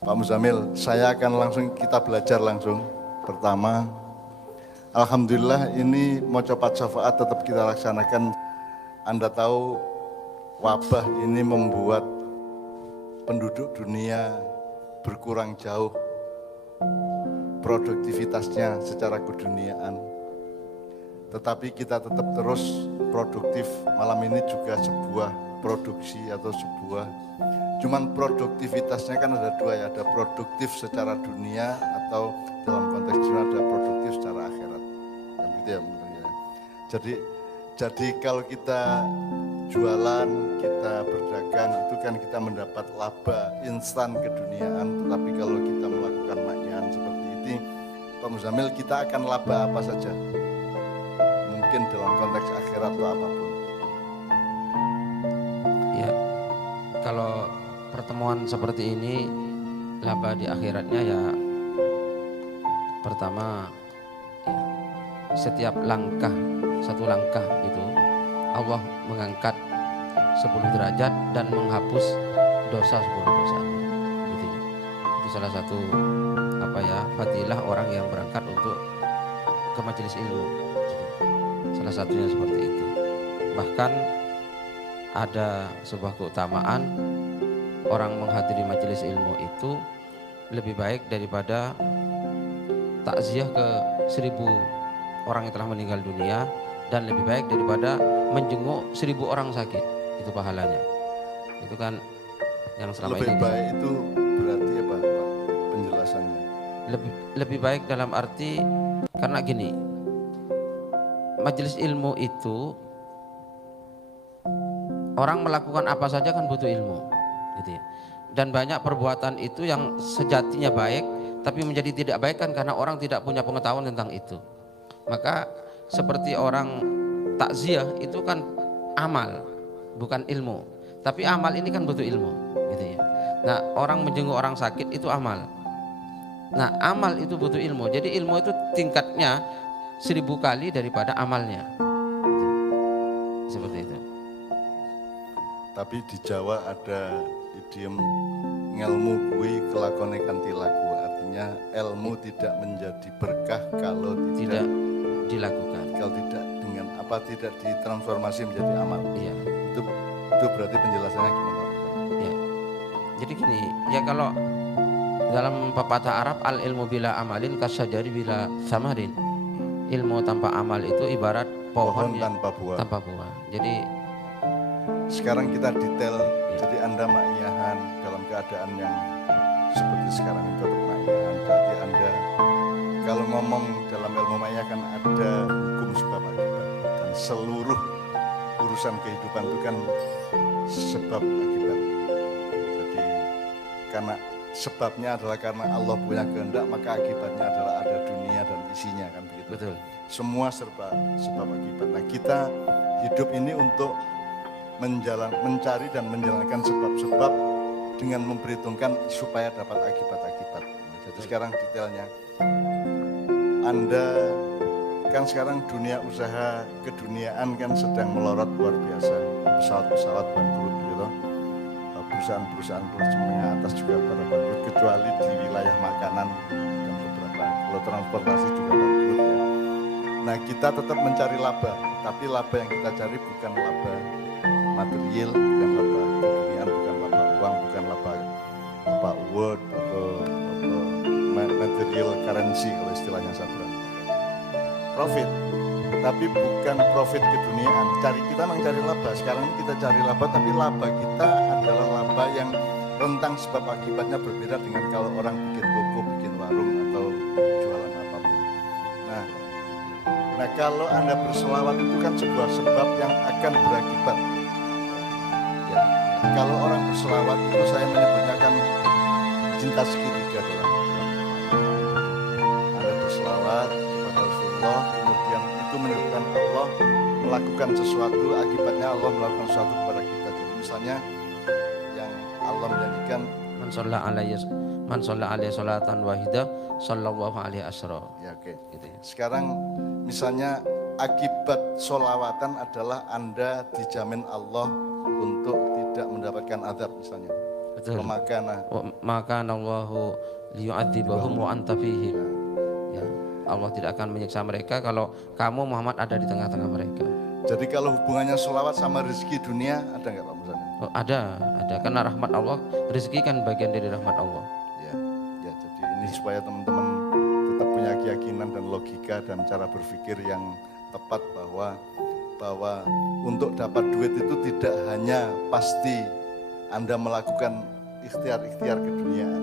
Pak Muzamil, saya akan kita belajar langsung. Pertama, alhamdulillah ini mocopat syafaat tetap kita laksanakan. Anda tahu wabah ini membuat penduduk dunia berkurang jauh produktivitasnya secara keduniaan. Tetapi kita tetap terus produktif. Malam ini juga sebuah produksi atau sebuah, cuman produktivitasnya kan ada dua ya, ada produktif secara dunia atau dalam konteks dunia ada produktif secara akhirat. Dan gitu ya, jadi kalau kita jualan, kita berdagang, itu kan kita mendapat laba instan keduniaan. Tetapi kalau kita melakukan maknaan seperti ini, Pak Muzamil, kita akan laba apa saja? Mungkin dalam konteks akhirat atau apapun. Ya, kalau pertemuan seperti ini, laba di akhiratnya ya pertama, ya, setiap langkah, satu langkah itu Allah mengangkat 10 derajat dan menghapus dosa 10 dosa. Gitu ya. Itu salah satu fadilah orang yang berangkat untuk ke majelis ilmu. Salah satunya seperti itu. Bahkan ada sebuah keutamaan orang menghadiri majelis ilmu itu lebih baik daripada takziah ke 1000 orang yang telah meninggal dunia, dan lebih baik daripada menjenguk 1000 orang sakit. Itu pahalanya. Itu kan yang selama lebih ini baik itu berarti apa Pak penjelasannya? Lebih baik dalam arti karena gini, majelis ilmu itu orang melakukan apa saja kan butuh ilmu, gitu ya. Dan banyak perbuatan itu yang sejatinya baik tapi menjadi tidak baik kan karena orang tidak punya pengetahuan tentang itu. Maka seperti orang takziah itu kan amal, bukan ilmu. Tapi amal ini kan butuh ilmu, gitu ya. Nah, orang menjenguk orang sakit itu amal. Nah, amal itu butuh ilmu. Jadi ilmu itu tingkatnya 1000 kali daripada amalnya. Seperti itu. Tapi di Jawa ada idiom ngelmu kui kelakone kanthi laku, artinya ilmu tidak menjadi berkah kalau tidak dilakukan, kalau tidak ditransformasi menjadi amal. Iya. Itu berarti penjelasannya gimana? Ya. Jadi gini, ya kalau dalam pepatah Arab, al ilmu bila amalin kasyajari bila samarin. Ilmu tanpa amal itu ibarat pohon tanpa buah. Jadi sekarang kita detail, jadi Anda ma'iyahan dalam keadaan yang seperti sekarang itu tetap ma'iyahan. Berarti Anda kalau ngomong dalam ilmu ma'iyah kan ada hukum sebab akibat, dan seluruh urusan kehidupan itu kan sebab akibat. Jadi karena sebabnya adalah karena Allah punya kehendak, maka akibatnya adalah ada dunia dan isinya, kan begitu. Betul. Semua serba sebab akibat. Nah, kita hidup ini untuk mencari dan menjalankan sebab-sebab dengan memperhitungkan supaya dapat akibat-akibat. Nah, jadi sekarang detailnya, Anda kan sekarang dunia usaha keduniaan kan sedang melorot luar biasa. Pesawat-pesawat bangkrut gitu. Perusahaan-perusahaan kelas menengah atas juga pada bangkrut, kecuali di wilayah makanan dan beberapa. Kalau transportasi juga bangkrut ya. Nah, kita tetap mencari laba, tapi laba yang kita cari bukan laba material, bukan laba keduniaan, bukan laba uang, bukan laba word atau material currency kalau istilahnya Sabra. Profit, tapi bukan profit keduniaan. Kita mencari laba. Sekarang ini kita cari laba, tapi laba kita adalah laba yang rentang sebab akibatnya berbeda dengan kalau orang bikin toko, bikin warung atau jualan apapun. Nah, kalau Anda berselawat itu kan sebuah sebab yang akan berakibat. Ya, kalau orang berselawat itu saya menyebutnya kan cinta segitiga dalam Anda berselawat kepada Rasulullah, kemudian itu menyebutkan Allah melakukan sesuatu, akibatnya Allah melakukan sesuatu kepada kita. Jadi misalnya yang Allah menjanjikan, man shalla alaihi sholatan wahidah sallallahu alaihi asra. Ya, oke. Gitu ya. Sekarang misalnya akibat sholawatan adalah Anda dijamin Allah untuk tidak mendapatkan azab misalnya. Betul. Pemakana. Maka Allahu liyu'adzibahum wa anta fihim. Ya, Allah tidak akan menyiksa mereka kalau kamu Muhammad ada di tengah-tengah mereka. Jadi kalau hubungannya sholawat sama rezeki dunia ada nggak Pak Musana? Oh, ada. Karena rahmat Allah, rezeki kan bagian dari rahmat Allah. Ya, ya. Jadi ini supaya teman-teman tetap punya keyakinan dan logika dan cara berpikir yang tepat bahwa untuk dapat duit itu tidak hanya pasti Anda melakukan ikhtiar-ikhtiar keduniaan.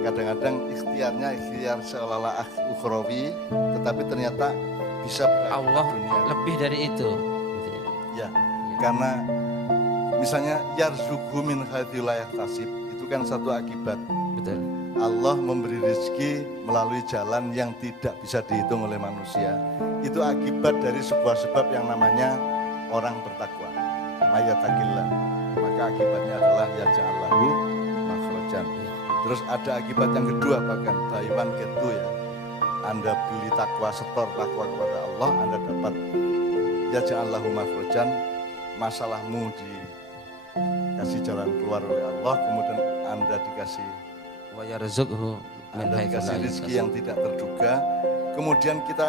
Kadang-kadang ikhtiar seolah-olah ukhrawi, tetapi ternyata bisa Allah dunia. Lebih dari itu. Ya, karena misalnya yarzuqhu min haitsu la yahtasib, itu kan satu akibat. Betul. Allah memberi rezeki melalui jalan yang tidak bisa dihitung oleh manusia. Itu akibat dari sebuah sebab yang namanya orang bertakwa. Ayatakillah. Maka akibatnya adalah yaj'allahu makhrajan. Terus ada akibat yang kedua, bahkan buy one get two ya. Anda beli takwa, setor takwa kepada Allah, Anda dapat yaj'allahu makhrajan, masalahmu dikasih jalan keluar oleh Allah, kemudian Anda dikasih Wa yarzuqhu min Anda haitsu dikasih la rezeki yahtasib. yang tidak terduga. Kemudian kita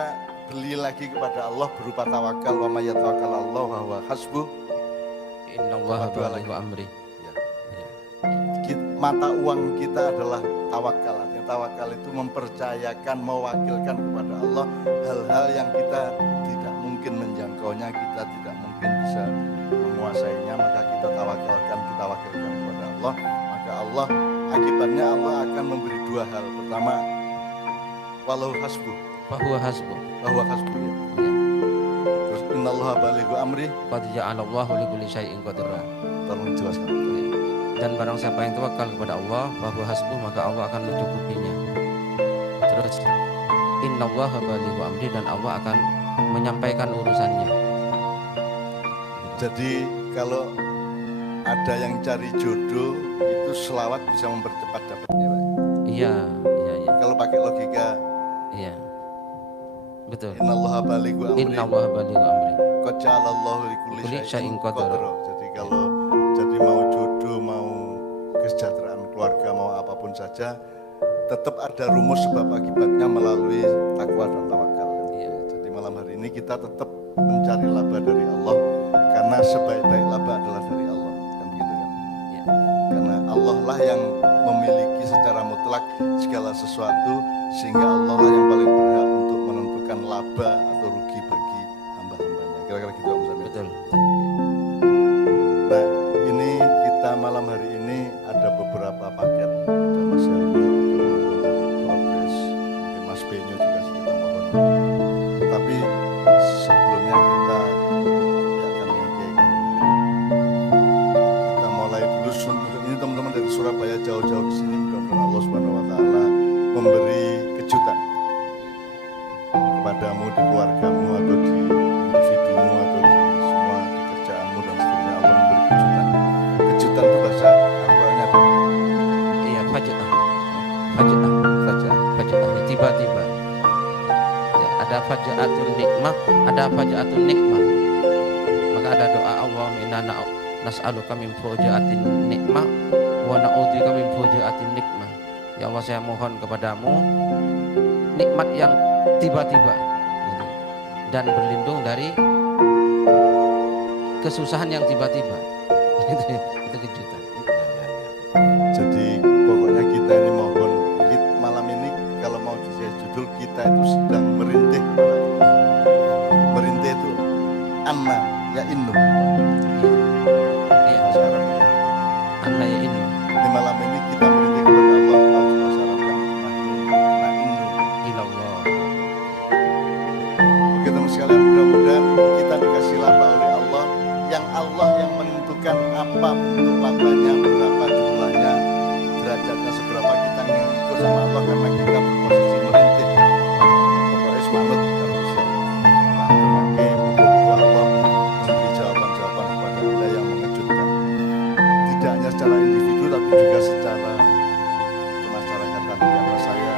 beli lagi kepada Allah berupa tawakal, wa may yatawakkal Allah wa huwa hasbuh. Innallaha Dua balighu lagi. amri. Ya. Mata uang kita adalah tawakal. Artinya tawakal itu mempercayakan, mewakilkan kepada Allah hal-hal yang kita tidak mungkin menjangkaunya, kita tidak mungkin bisa menguasainya, maka kita tawakalkan, kita wakilkan kepada Allah. Maka Allah, akibatnya Allah akan memberi dua hal. Pertama, walau hasbuh, Fahuwa hasbuh. bahwa hasbuh ya. Ya. Terus innallaha balighu amri. Qad ja'alallahu likulli syai'in qadra. Tolong jelaskan. Dan barang siapa yang tawakal kepada Allah, bahwa hasbuh, maka Allah akan mencukupinya. Terus innallaha balighu amri, dan Allah akan menyampaikan urusannya. Jadi kalau ada yang cari jodoh itu selawat bisa mempercepat dapatnya, Pak. Iya. Kalau pakai logika Iya. Betul. innallaha balighu amri. Innallaha balighu amri. Qad ja'alallahu likulli Kulli syai'in syai'in qadra. qadra. Jadi kalau jadi mau jodoh, mau kesejahteraan keluarga, mau apapun saja, tetap ada rumus sebab akibatnya melalui takwa dan tawakal. Iya. Jadi malam hari ini kita tetap mencari laba dari Allah, karena sebaik-baik laba adalah dari Allah, kan begitu kan? Iya. Karena Allah lah yang memiliki secara mutlak segala sesuatu, sehingga Allah lah yang paling berhak untuk menentukan laba atau rugi bagi hamba-hambanya. Kira-kira gitu Om Samir. Betul. Nah, ini kita malam hari ini ada beberapa paket. Ada Mas Helmi, ada teman-teman dari Progres, mungkin Mas Benyo juga kita mohon. Tapi sebelumnya kita akan menyampaikan. Kita mulai dulu. Ini teman-teman dari Surabaya jauh-jauh ke sini, mudah-mudahan Allah Subhanahu Wa Taala memberi kejutan kepadamu di keluargamu atau di individumu atau di semua di kerjaanmu dan seterusnya. Allah memberi kejutan. Kejutan itu bahasa Arabnya apa? Iya, faja'ah. Saja. Faja'ah. Tiba-tiba. Ya, ada faja'atun nikmah, ada faja'atun nikmah. Maka ada doa Allah, inna nas'aluka min fuja'atin nikmah wa na'udzubika min fuja'atin nikmah. Ya Allah, saya mohon kepadamu nikmat yang tiba-tiba, gitu. Dan berlindung dari kesusahan yang tiba-tiba. Itu kejutan. Jadi pokoknya kita ini mohon, malam ini kalau mau dikasih judul, kita itu sedang merintih kepada Allah. Merintih itu anna ya innu. Iya. Bahasa Arab. Anna ya inna. Di malam ini kita merintih kepada Allah. Kalau bahasa Arab kan na innu. Ilallah. Oke teman sekalian, mudah-mudahan kita dikasih laba oleh Allah, yang Allah yang menentukan apa bentuk labanya, berapa jumlahnya, derajatnya seberapa, kita ngikut sama Allah karena kita berposisi merintih. Pokoknya semangat kita bisa. Nah, mudah-mudahan Allah memberi jawaban-jawaban kepada Anda yang mengejutkan. Tidak hanya secara individu tapi juga secara kemasyarakatan, karena saya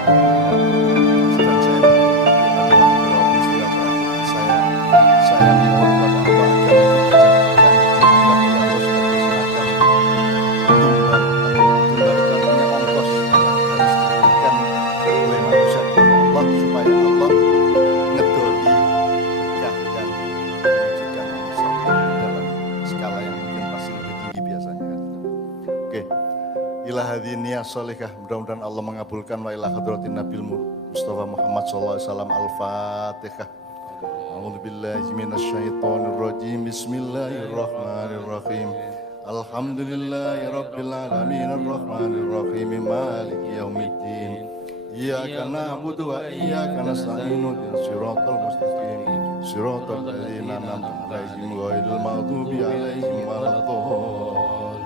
sedang saya beberapa peristiwa terakhir, saya mohon kepada Allah agar itu dijadikan, dianggap oleh Allah sebagai semacam tumbal atau sholihah. Mudah-mudahan Allah mengabulkan. Wa ila hadratin Nabil Mustafa Muhammad sallallahu alaihi wasallam. Al-Fatihah. A'udzu billahi minasyaitonir rajim. Bismillahirrahmanirrahim. Alhamdulillahi rabbil alamin arrahmanir rahim maliki yaumiddin. Iyyaka na'budu wa iyyaka nasta'in ihdinas siratal mustaqim. Siratal ladzina an'amta 'alaihim ghairil maghdubi 'alaihim waladdallin.